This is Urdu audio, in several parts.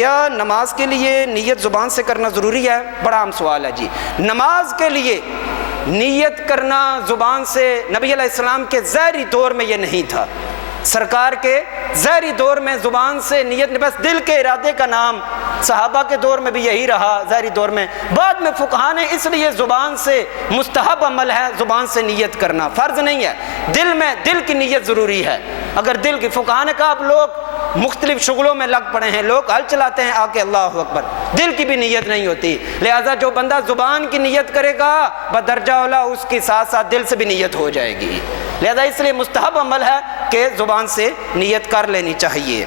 کیا نماز کے لیے نیت زبان سے کرنا ضروری ہے؟ بڑا عام سوال ہے جی۔ نماز کے لیے نیت کرنا زبان سے نبی علیہ السلام کے ظاہری دور میں یہ نہیں تھا۔ سرکار کے ظاہری دور میں زبان سے نیت، بس دل کے ارادے کا نام، صحابہ کے دور میں بھی یہی رہا ظاہری دور میں۔ بعد میں فقہا نے اس لیے زبان سے مستحب عمل ہے زبان سے نیت کرنا، فرض نہیں ہے۔ دل میں دل کی نیت ضروری ہے۔ اگر دل کی، فقہا نے کہا اب لوگ مختلف شغلوں میں لگ پڑے ہیں، لوگ ہل چلاتے ہیں آ کے اللہ اکبر، دل کی بھی نیت نہیں ہوتی، لہٰذا جو بندہ زبان کی نیت کرے گا بدرجہ اولا اس کی ساتھ ساتھ دل سے بھی نیت ہو جائے گی، لہذا اس لیے مستحب عمل ہے کہ زبان سے نیت کر لینی چاہیے۔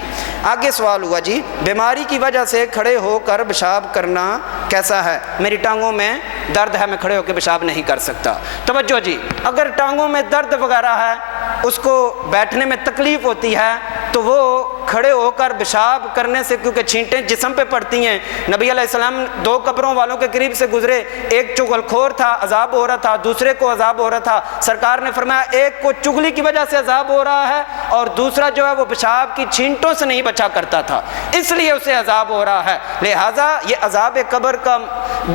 آگے سوال ہوا جی، بیماری کی وجہ سے کھڑے ہو کر پیشاب کرنا کیسا ہے؟ میری ٹانگوں میں درد ہے، میں کھڑے ہو کے پیشاب نہیں کر سکتا۔ توجہ جی، اگر ٹانگوں میں درد وغیرہ ہے، اس کو بیٹھنے میں تکلیف ہوتی ہے، تو وہ کھڑے ہو کر پیشاب کرنے سے، کیونکہ چھینٹیں جسم پہ پڑتی ہیں۔ نبی علیہ السلام 2 قبروں والوں کے قریب سے گزرے، ایک چغل خور تھا، عذاب ہو رہا تھا، دوسرے کو عذاب ہو رہا تھا۔ سرکار نے فرمایا ایک کو چغلی کی وجہ سے عذاب ہو رہا ہے اور دوسرا جو ہے وہ پیشاب کی چھینٹوں سے نہیں بچا کرتا تھا، اس لیے اسے عذاب ہو رہا ہے۔ لہٰذا یہ عذاب قبر کا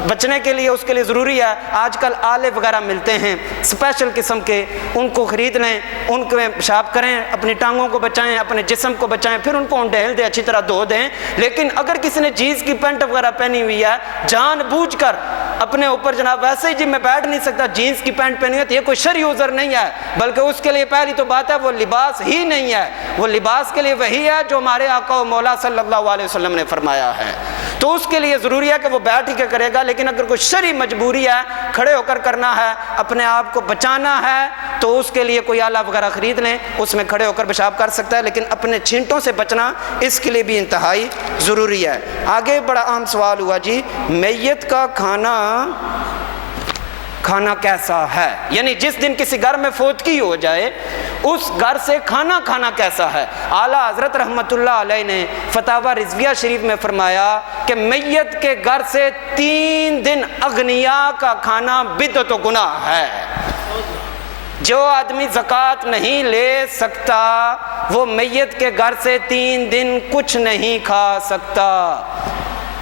بچنے کے لیے اس کے لیے ضروری ہے۔ آج کل آلے وغیرہ ملتے ہیں اسپیشل قسم کے، ان کو خرید لیں، ان کو پیشاب کریں، اپنی ٹانگوں کو بچائیں، اپنے جسم کو بچائیں، پھر ان کو ڈہل دیں، اچھی طرح دھو دیں۔ لیکن اگر کسی نے جینس کی پینٹ وغیرہ پہنی ہوئی ہے، جان بوجھ کر اپنے اوپر جناب ویسے ہی جی میں بیٹھ نہیں سکتا، جینس کی پینٹ پہنی ہوئی ہے، یہ کوئی شرعی عذر نہیں ہے، بلکہ اس کے لیے پہلی تو بات ہے وہ لباس ہی نہیں ہے، وہ لباس کے لیے وہی ہے جو ہمارے آقا و مولا صلی اللہ علیہ وسلم نے فرمایا ہے، تو اس کے لیے ضروری ہے کہ وہ بیٹھ ہی کے کرے گا۔ لیکن اگر کوئی شرعی مجبوری ہے، کھڑے ہو کر کرنا ہے، اپنے آپ کو بچانا ہے، تو اس کے لیے کوئی آلہ وغیرہ خرید لیں، اس میں کھڑے ہو کر پیشاب کر سکتا ہے، لیکن اپنے چھینٹوں سے بچنا اس کے لیے بھی انتہائی ضروری ہے۔ آگے بڑا اہم سوال ہوا جی، میت کا کھانا کیسا ہے؟ یعنی جس دن کسی گھر میں فوتگی ہو جائے اس گھر سے کھانا کیسا ہے؟ اعلیٰ حضرت رحمۃ اللہ علیہ نے فتاوی رضویہ شریف میں فرمایا کہ میت کے گھر سے 3 دن اغنیاء کا کھانا بدعت و گناہ ہے۔ جو آدمی زکوٰۃ نہیں لے سکتا وہ میت کے گھر سے 3 دن کچھ نہیں کھا سکتا۔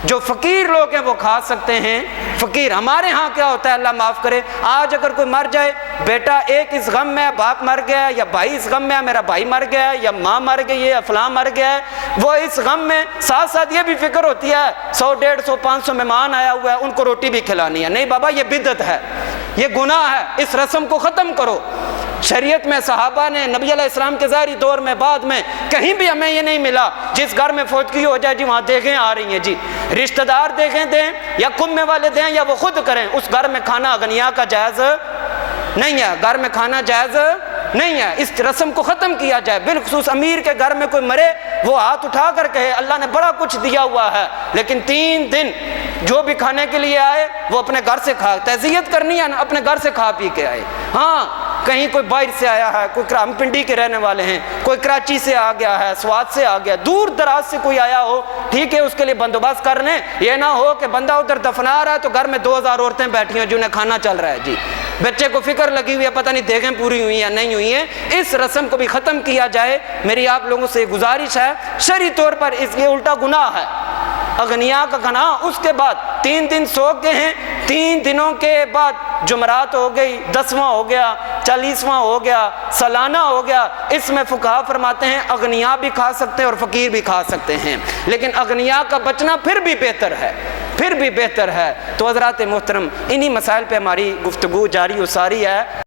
جو فقیر لوگ ہیں وہ کھا سکتے ہیں، فقیر۔ ہمارے ہاں کیا ہوتا ہے اللہ معاف کرے، آج اگر کوئی مر جائے، بیٹا ایک اس غم میں باپ مر گیا ہے، یا بھائی اس غم میں میرا بھائی مر گیا ہے، یا ماں مر گئی ہے، یا فلاں مر گیا ہے، وہ اس غم میں ساتھ ساتھ یہ بھی فکر ہوتی ہے 100 150 500 مہمان آیا ہوا ہے، ان کو روٹی بھی کھلانی ہے۔ نہیں بابا، یہ بدعت ہے، یہ گناہ ہے، اس رسم کو ختم کرو۔ شریعت میں صحابہ نے، نبی علیہ السلام کے ظاہری دور میں، بعد میں کہیں بھی ہمیں یہ نہیں ملا جس گھر میں فوتگی ہو جائے جی وہاں دیگیں آ رہی ہیں جی، رشتہ دار دیگیں دیں یا کنبے والے دیں یا وہ خود کریں، اس گھر میں کھانا اغنیاء کا جائز نہیں ہے، گھر میں کھانا جائز نہیں ہے، اس رسم کو ختم کیا جائے۔ بالخصوص امیر کے گھر میں کوئی مرے وہ ہاتھ اٹھا کر کہے اللہ نے بڑا کچھ دیا ہوا ہے، لیکن 3 دن جو بھی کھانے کے لیے آئے وہ اپنے گھر سے کھا، تعزیت کرنی ہے نا، اپنے گھر سے کھا پی کے آئے۔ ہاں کہیں کوئی باہر سے آیا ہے، کوئی ہم پنڈی کے رہنے والے ہیں، کوئی کراچی سے آ گیا ہے، سوات سے آ گیا، دور دراز سے کوئی آیا ہو، ٹھیک ہے، اس کے لیے بندوبست کر لیں۔ یہ نہ ہو کہ بندہ ادھر دفنا رہا ہے تو گھر میں 2000 عورتیں بیٹھی ہیں جنہیں کھانا چل رہا ہے جی، بچے کو فکر لگی ہوئی ہے پتہ نہیں دیگیں پوری ہوئی یا نہیں ہوئی ہیں۔ اس رسم کو بھی ختم کیا جائے، میری آپ لوگوں سے گزارش ہے۔ شرعی طور پر اس یہ الٹا گناہ ہے اغنیاء کا گناہ۔ اس کے بعد 3 دن سو گئے ہیں، 3 دنوں کے بعد جمعرات ہو گئی، 10واں ہو گیا، 40واں ہو گیا، سالانہ ہو گیا، اس میں فقہا فرماتے ہیں اغنیاء بھی کھا سکتے ہیں اور فقیر بھی کھا سکتے ہیں، لیکن اغنیاء کا بچنا پھر بھی بہتر ہے، پھر بھی بہتر ہے۔ تو حضرات محترم، انہی مسائل پہ ہماری گفتگو جاری و ساری ہے۔